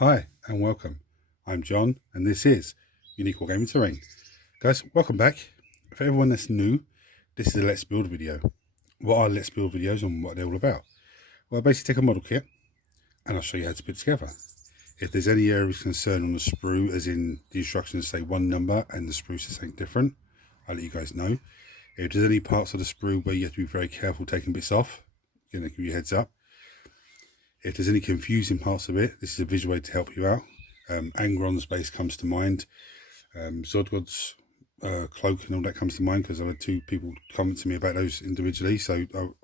Hi and welcome. I'm John and this is Unique Wargaming Terrain. Guys, welcome back. For everyone that's new, this is a Let's Build video. What are Let's Build videos and what they're all about? Well, I basically take a model kit and I'll show you how to put it together. If there's any areas of concern on the sprue, as in the instructions say one number and the sprue says something different, I'll let you guys know. If there's any parts of the sprue where you have to be very careful taking bits off, I'm going to give you a heads up. If there's any confusing parts of it, this is a visual way to help you out. Angron's base comes to mind. Zodgod's cloak and all that comes to mind, because I've had two people comment to me about those individually. So I'm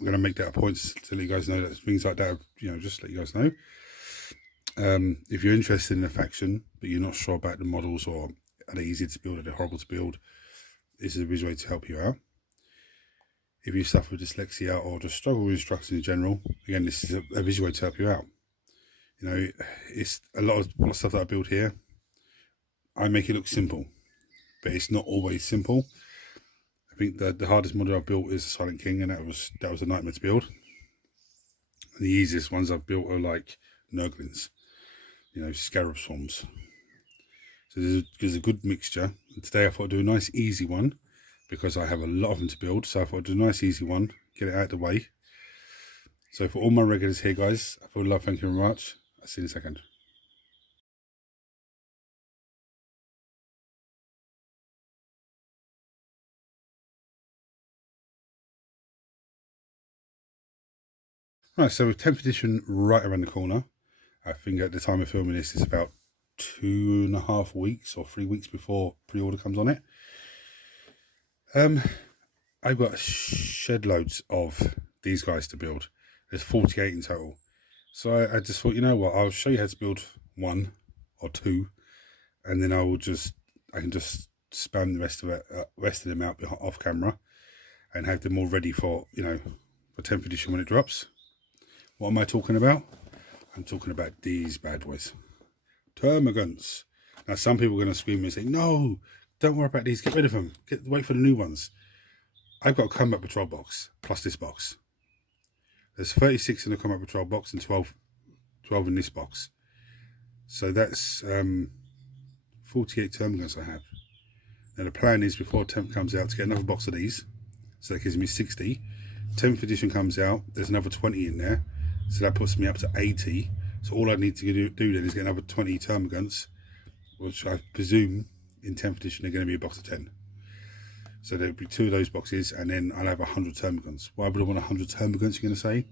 going to make that a point to let you guys know that things like that, just let you guys know. If you're interested in a faction, but you're not sure about the models, or are they easy to build, are they horrible to build, this is a visual way to help you out. If you suffer with dyslexia or just struggle with instructions in general, again, this is a visual way to help you out. It's a lot of stuff that I build here. I make it look simple, but it's not always simple. I think the hardest model I've built is the Silent King, and that was a nightmare to build. And the easiest ones I've built are like Nurglings, scarab swarms. So there's a good mixture. And today I thought I'd do a nice easy one, because I have a lot of them to build. So I thought I'd do a nice easy one, get it out of the way. So for all my regulars here, guys, I would love, thank you very much. I'll see you in a second. Right, so with 10th edition right around the corner, I think at the time of filming this is about 2.5 weeks or 3 weeks before pre-order comes on it. I've got shed loads of these guys to build. There's 48 in total. So I just thought, you know what, I'll show you how to build one or two, and then I can just spam the rest of them out off camera and have them all ready for, for 10th edition when it drops. What am I talking about? I'm talking about these bad boys. Termagants. Now some people are going to scream and say, no, don't worry about these, get rid of them, wait for the new ones. I've got a combat patrol box plus this box. There's 36 in the combat patrol box and 12 in this box. So that's 48 Termagants I have. Now the plan is, before 10th comes out, to get another box of these. So that gives me 60. 10th edition comes out, there's another 20 in there. So that puts me up to 80. So all I need to do then is get another 20 Termagants, which I presume in 10th edition are going to be a box of 10. So there'll be 2 of those boxes, and then I'll have 100 Termagants. Why would I want 100 Termagants, you're going to say?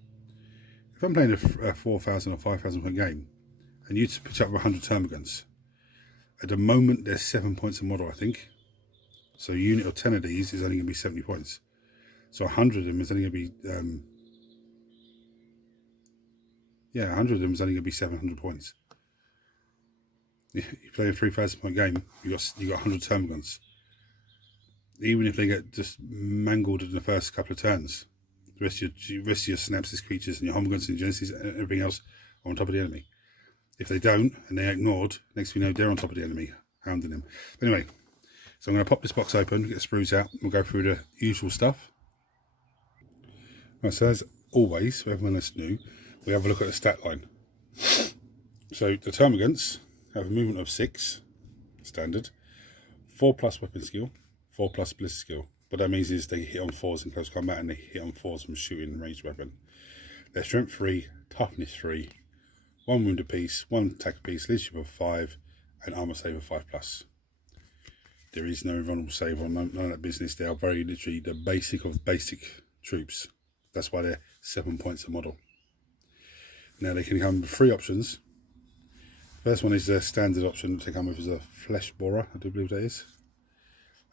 If I'm playing a 4,000 or 5,000 point game, and you pitch up 100 Termagants, at the moment there's 7 points a model, I think. So a unit of 10 of these is only going to be 70 points. So 100 of them is only going to be 100 of them is only going to be 700 points. You play a 3,000 point game, you got 100 Termagants. Even if they get just mangled in the first couple of turns, the rest of your synapses creatures and your homogons and genesis and everything else are on top of the enemy. If they don't and they're ignored, next thing you know, they're on top of the enemy, hounding them. But anyway, so I'm going to pop this box open, get the sprues out, and we'll go through the usual stuff. Right, so as always, for everyone that's new, we have a look at the stat line. So the Termagants have a movement of 6, standard, 4+ weapon skill, 4+ ballistic skill. What that means is they hit on 4s in close combat, and they hit on 4s from shooting a ranged weapon. They're strength 3, toughness 3, 1 wound apiece, 1 attack apiece, leadership of 5, and armor save of 5+. There is no invulnerable save or none of that business. They are very literally the basic of basic troops. That's why they're 7 points a model. Now they can come with 3 options. First one is their standard option, which they come with is a flesh borer, I do believe that is.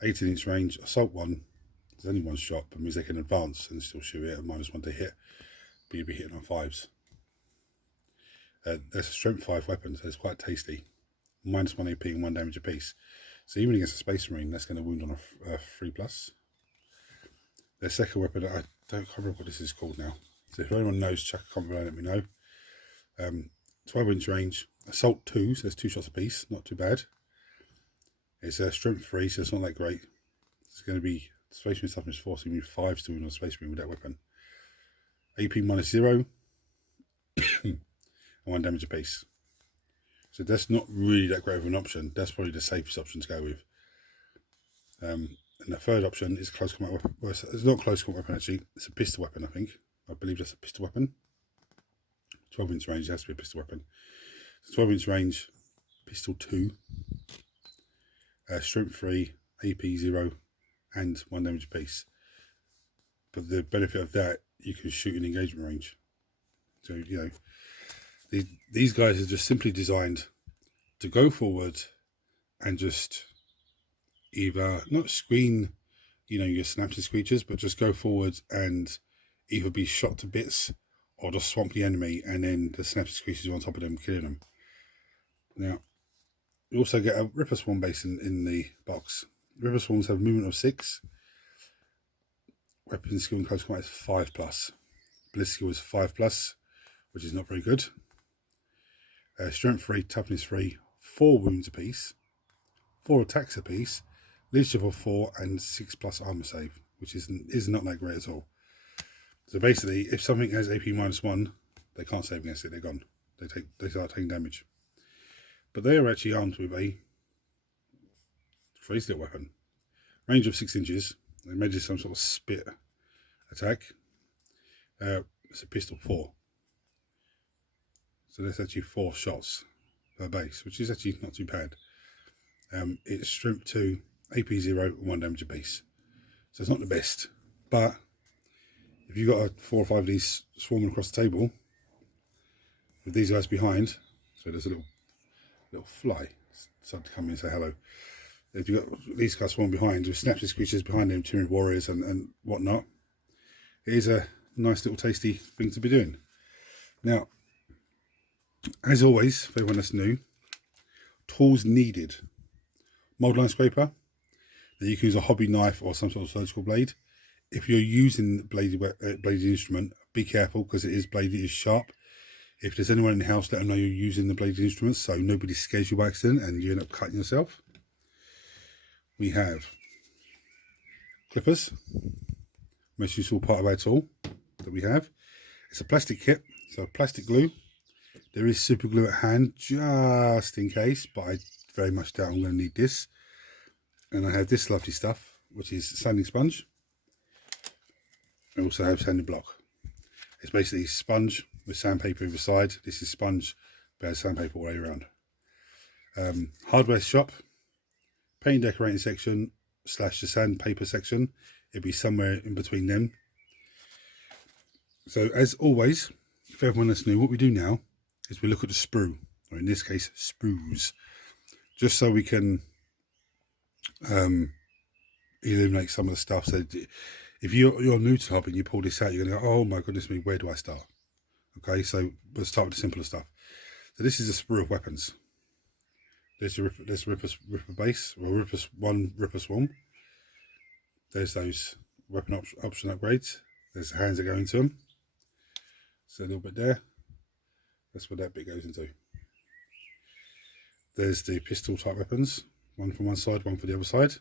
18-inch range, assault 1. There's only 1 shot, but means they can advance and still shoot it at -1 to hit, but you'll be hitting on 5s. There's a strength 5 weapon, so it's quite tasty. -1 AP and 1 damage apiece. So even against a Space Marine, that's going to wound on a 3+. Their second weapon, I can't remember what this is called now. So if anyone knows, chuck a comment below, let me know. 12-inch range, assault 2, so there's 2 shots apiece, not too bad. It's a strength 3, so it's not that great. It's going to be Space Marine toughness 4, so you need 5s to win on a Space Marine with that weapon. AP -0, and 1 damage apiece. So that's not really that great of an option. That's probably the safest option to go with. And the third option is close combat weapon. Well, it's not close combat weapon actually. It's a pistol weapon, I think. I believe that's a pistol weapon. 12-inch range, it has to be a pistol weapon. So 12-inch range, pistol 2, strength 3, AP 0, and 1 damage apiece. But the benefit of that, you can shoot in engagement range. So, you know, these guys are just simply designed to go forward and just either not screen, you know, your snaps and screeches, but just go forward and either be shot to bits or just swamp the enemy, and then the snaps and screeches on top of them, killing them. Now, you also get a Ripper Swarm base in the box. Ripper Swarms have movement of 6. Weapon skill and close combat is 5+. Bliss skill is 5+, which is not very good. Strength 3, toughness 3, 4 wounds apiece, 4 attacks apiece, leadership of 4, and 6+ armor save, which is not that great at all. So basically, if something has AP -1, they can't save against it. They're gone. They start taking damage. But they are actually armed with a phrase weapon, range of 6 inches. They measure some sort of spit attack. It's a pistol 4. So that's actually 4 shots per base, which is actually not too bad. It's strength 2, AP 0, and 1 damage apiece. So it's not the best, but if you've got 4 or 5 of these swarming across the table with these guys behind, so there's a little fly decided to come in and say hello. If you've got these guys swarming behind with snaps and screeches behind them, Tyranid warriors and whatnot, it is a nice little tasty thing to be doing. Now, as always, for everyone that's new, tools needed. Mold line scraper. Then you can use a hobby knife or some sort of surgical blade. If you're using the bladed instrument, be careful because it is sharp. If there's anyone in the house, let them know you're using the bladed instruments so nobody scares you by accident and you end up cutting yourself. We have clippers, most useful part of our tool that we have. It's a plastic kit, so plastic glue. There is super glue at hand just in case, but I very much doubt I'm going to need this. And I have this lovely stuff, which is sanding sponge. I also have sanding block. It's basically sponge with sandpaper either side. This is sponge, but has sandpaper all the way around. Hardware shop, paint and decorating section / the sandpaper section. It'd be somewhere in between them. So as always, for everyone that's new, what we do now is we look at the sprue, or in this case, sprues, just so we can eliminate some of the stuff. So if you're new to the hobby and you pull this out, you're going to go, oh my goodness me, where do I start? Okay, so we'll start with the simpler stuff. So this is a sprue of weapons. There's Ripper base, or Ripper Swarm. There's those weapon option upgrades. There's the hands that go into them. So a little bit there. That's what that bit goes into. There's the pistol type weapons. One from one side, one for the other side.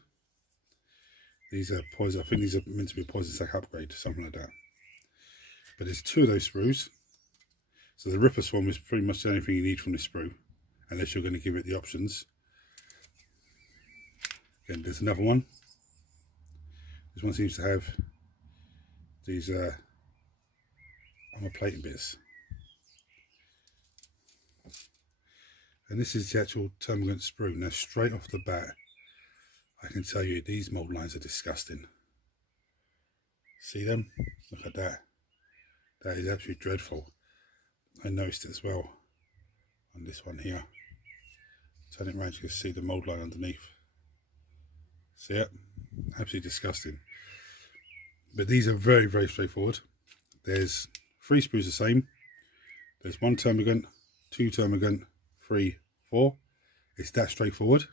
These are poison. I think these are meant to be a poison sack upgrade, something like that. But there's 2 of those sprues. So the Ripper Swarm is pretty much the only thing you need from this sprue, unless you're going to give it the options. Again, there's another one. This one seems to have these armor plating bits. And this is the actual Termagants sprue. Now, straight off the bat, I can tell you these mold lines are disgusting. See them? Look at that. That is absolutely dreadful. I noticed it as well on this one here. Turn it around, you can see the mold line underneath. See it? Absolutely disgusting. But these are very, very straightforward. There's 3 sprues the same. There's 1 Termagant, 2 Termagant, 3, 4. It's that straightforward.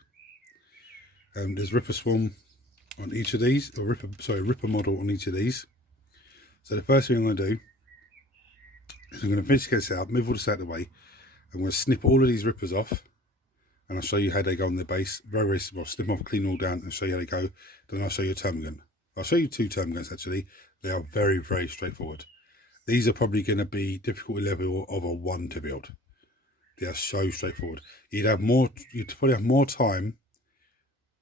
There's Ripper Swarm on each of these, or Ripper model on each of these. So the first thing I'm going to do is I'm going to finish this out, move all this out of the way. I'm going to snip all of these Rippers off, and I'll show you how they go on their base. Very, very simple. Snip them off, clean them all down, and show you how they go. Then I'll show you a Termagant. I'll show you 2 Termagants actually. They are very, very straightforward. These are probably going to be difficulty level of a 1 to build. They are so straightforward. You'd probably have more time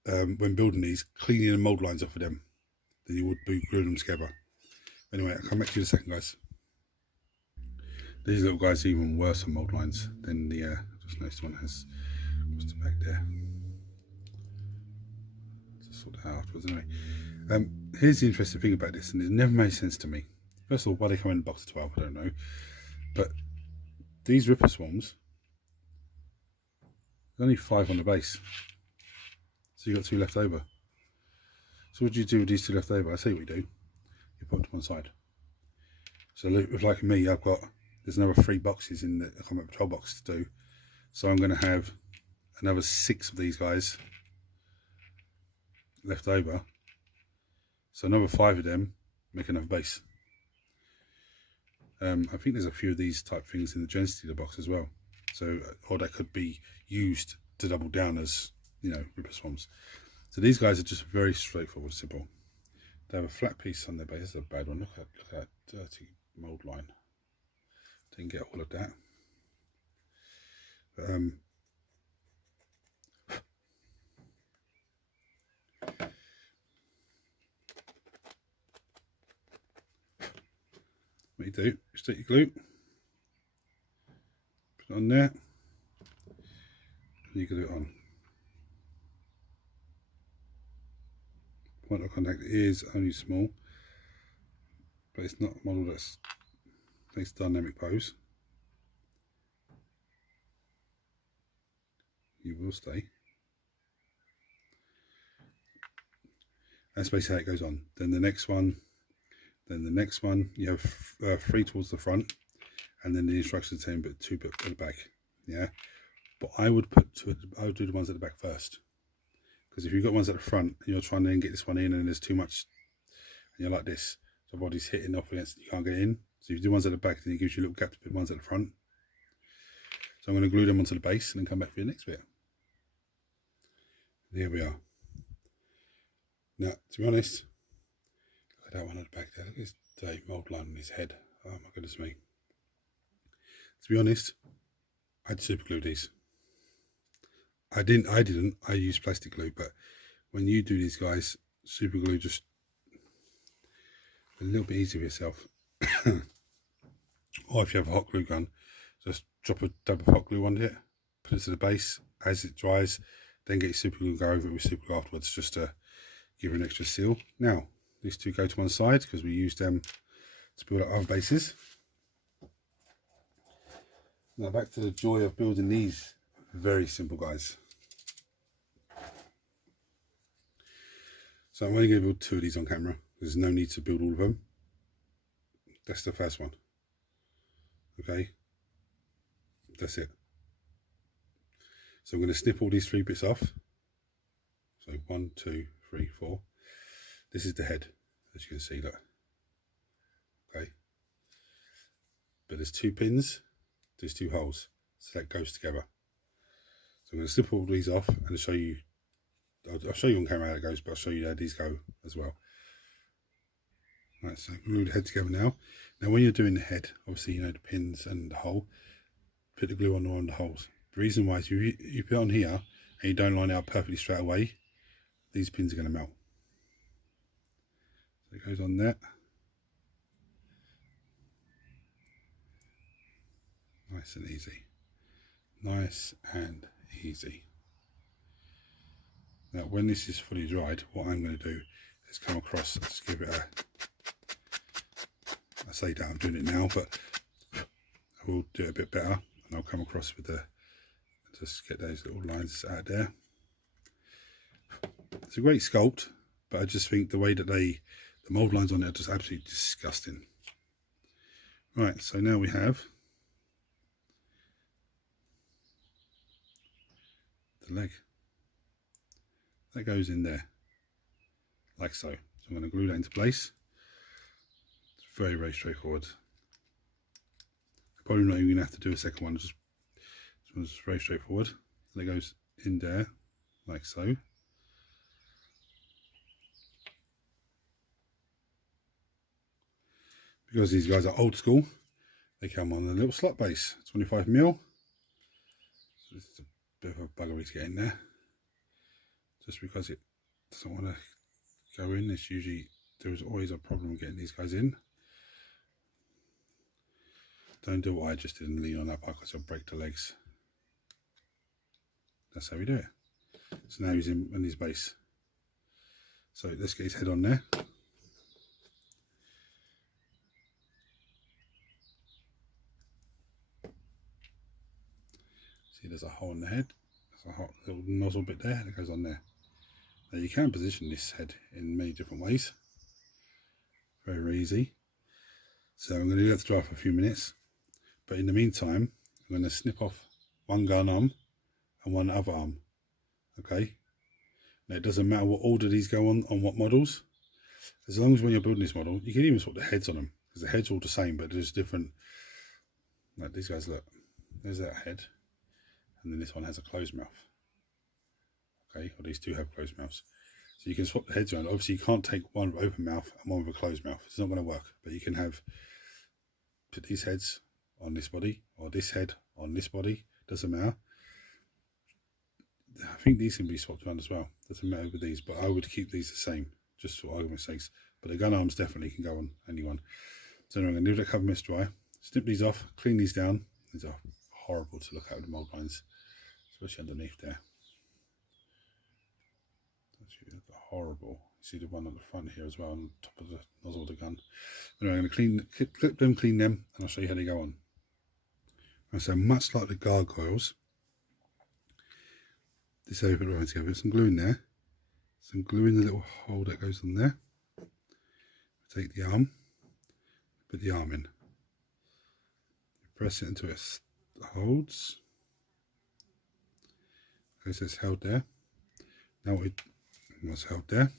when building these, cleaning the mould lines off of them than you would be gluing them together. Anyway, I'll come back to you in a second, guys. These little guys are even worse on mould lines than the, I just noticed one has, what's the back there? Just sort that out afterwards anyway. Here's the interesting thing about this, and it never made sense to me. First of all, why they come in a box of 12, I don't know. But these Ripper Swarms, there's only 5 on the base. So you've got 2 left over. So what do you do with these 2 left over? I see what you do. You put them to one side. So if like me, there's another 3 boxes in the Combat Patrol box to do. So I'm going to have another 6 of these guys left over. So another 5 of them make another base. I think there's a few of these type things in the Gen box as well. So, or that could be used to double down as, you know, Ripper Swarms. So these guys are just very straightforward, simple. They have a flat piece on their base. This is a bad one. Look at that dirty mould line. Didn't get all of that. But, what you do, just take your glue, put it on there, and you glue it on. Point of contact is only small, but it's not a model that takes dynamic pose. You will stay. That's basically how it goes on. Then the next one. Then the next one, you have 3 towards the front, and then the instructions saying but 2 at the back. Yeah, but I would do the ones at the back first, because if you've got ones at the front and you're trying to then get this one in, and there's too much, and you're like this, so the body's hitting up against, you can't get in. So if you do ones at the back, then it gives you a little gap to put ones at the front. So I'm going to glue them onto the base and then come back for the next bit. Here we are. Now, to be honest, look at that one at the back there. Look at this dirty mould line on his head. Oh my goodness me. To be honest, I'd super glue these. I didn't. I used plastic glue, but when you do these guys, super glue just a little bit easier for yourself. Or if you have a hot glue gun, just drop a dab of hot glue on it, put it to the base. As it dries, then get your super glue and go over it with super glue afterwards, just to give it an extra seal. Now, these 2 go to one side because we use them to build up other bases. Now back to the joy of building these very simple guys. So I'm only going to build 2 of these on camera. There's no need to build all of them. That's the first one. Okay, that's it. So I'm going to snip all these 3 bits off. So 1, 2, 3, 4. This is the head, as you can see, look. Okay, but there's 2 pins, there's 2 holes, so that goes together. So I'm going to snip all these off and show you. I'll show you on camera how it goes, but I'll show you how these go as well. Right, so glue the head together now. Now when you're doing the head, obviously you know the pins and the hole, put the glue on the holes. The reason why is you put it on here and you don't line it up perfectly straight away, these pins are going to melt. So it goes on there. Nice and easy. Nice and easy. Now when this is fully dried, what I'm going to do is come across, just give it I say that I'm doing it now, but I will do it a bit better, and I'll come across with just get those little lines out there. It's a great sculpt, but I just think the way that the mould lines on it are just absolutely disgusting. Right, so now we have the leg. That goes in there, like so. So I'm going to glue that into place. It's very, very straightforward. Probably not even going to have to do a second one. Just this one's very straightforward. So that goes in there, like so. Because these guys are old school, they come on a little slot base, 25mm. This is a bit of a buggery to get in there. Just because it doesn't want to go in, there's always a problem getting these guys in. Don't do what I just did and lean on that part because I'll break the legs. That's how we do it. So now he's in his base. So let's get his head on there. See, there's a hole in the head. There's a hot little nozzle bit there that goes on there. Now you can position this head in many different ways. Very, very easy. So I'm going to let it dry for a few minutes. But in the meantime, I'm going to snip off one gun arm and one other arm. Okay. Now it doesn't matter what order these go on what models. As long as when you're building this model, you can even swap the heads on them. Because the head's all the same, but there's different. Like these guys, look. There's that head. And then this one has a closed mouth. Okay, or these two have closed mouths. So you can swap the heads around. Obviously you can't take one with open mouth and one with a closed mouth. It's not going to work. But you can put these heads on this body, or this head on this body. Doesn't matter. I think these can be swapped around as well. Doesn't matter with these, but I would keep these the same, just for argument's sake. But the gun arms definitely can go on anyone. So anyway, I'm going to leave it a couple of minutes dry. Snip these off, clean these down. These are horrible to look at with the mould lines, especially underneath there. That's horrible. You see the one on the front here as well, on top of the nozzle of the gun. Anyway, I'm going to clip them, clean them, and I'll show you how they go on. And so much like the gargoyles, this is how we put it right together. Some glue in there, some glue in the little hole that goes on there. Take the arm, put the arm in, press it until it holds. Okay, so it's held there. Now what's held there,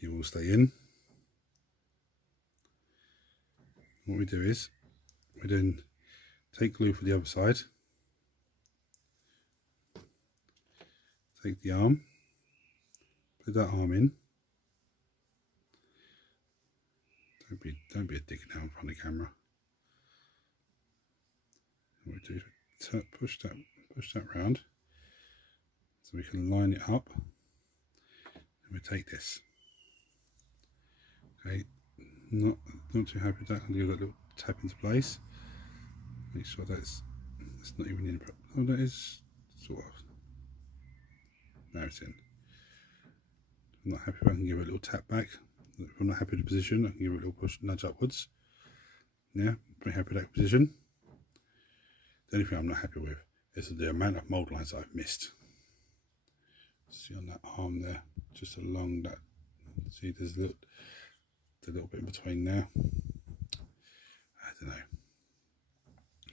you will stay in. What we do is we then take glue for the other side. Take the arm, put that arm in. Don't be a dick now in front of the camera. What we do is push that round so we can line it up. And we take this. Okay, not too happy with that. I'm going to give that little tap into place. Make sure that's not even in. Oh, that is sort of. Now it's in. If I'm not happy, I can give it a little tap back. If I'm not happy with the position, I can give it a little push, nudge upwards. Yeah, pretty happy with that position. The only thing I'm not happy with is the amount of mould lines that I've missed. See on that arm there, just along that. See, there's the little bit in between there. I don't know.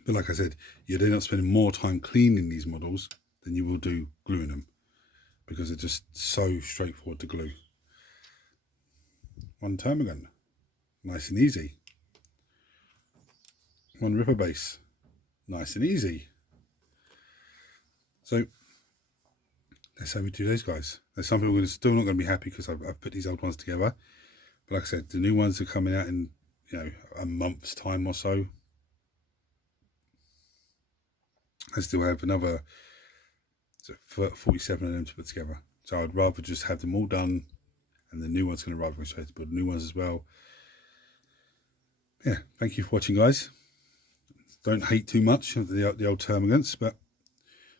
But like I said, you'd end up spending more time cleaning these models than you will do gluing them, because they're just so straightforward to glue. One Termagant, nice and easy. One Ripper base, nice and easy. So that's how we do those guys. There's some people still not going to be happy because I've put these old ones together. But like I said, the new ones are coming out in a month's time or so. I still have another 47 of them to put together. So I'd rather just have them all done, and the new one's going to arrive. I'm going to build new ones as well. Yeah, thank you for watching, guys. Don't hate too much of the old Termagants, but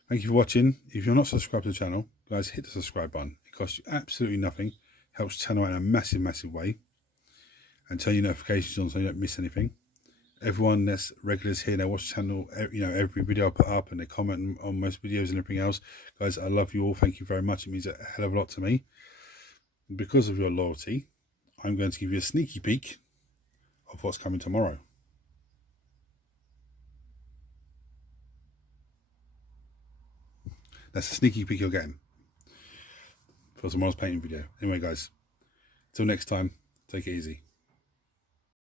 thank you for watching. If you're not subscribed to the channel, guys, hit the subscribe button. It costs you absolutely nothing. Helps the channel out in a massive, massive way. And turn your notifications on so you don't miss anything. Everyone that's regulars here, they watch the channel, every video I put up, and they comment on most videos and everything else. Guys, I love you all. Thank you very much. It means a hell of a lot to me. And because of your loyalty, I'm going to give you a sneaky peek of what's coming tomorrow. That's a sneaky peek you're getting for tomorrow's painting video. Anyway, guys, till next time, take it easy.